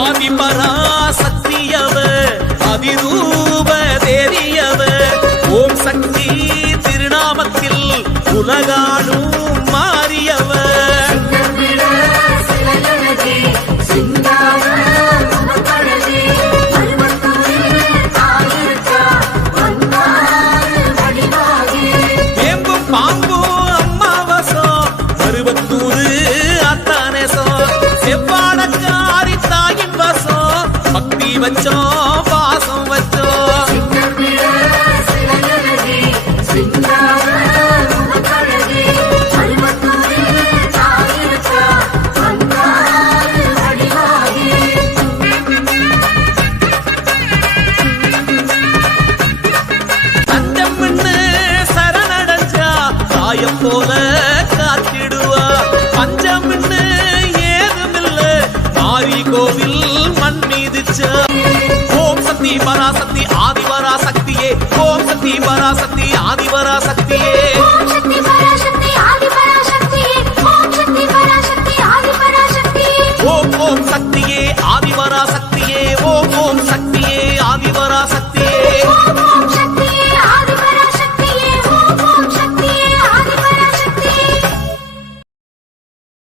ஆதிபராசக்தியவ அதிரூப தேவியவ ஓம் சக்தி திருநாமத்தில் உலகாடும் மாறியவ வேம்பும் பாம்பும் அம்மாவசம் அறுபத்தூரு அத்தானேசம் செவ்வாடக்காரி தாயின் வசம் பக்தி வச்சோம் பாசம் வச்சோம் போல காத்திடுவா பஞ்சமின்னு ஏதுமில்ல மாரி கோவில் மண் மீதுச்சா ஓம் சக்தி பராசக்தி ஆதிபராசக்தியே ஓம் சக்தி பராசக்தி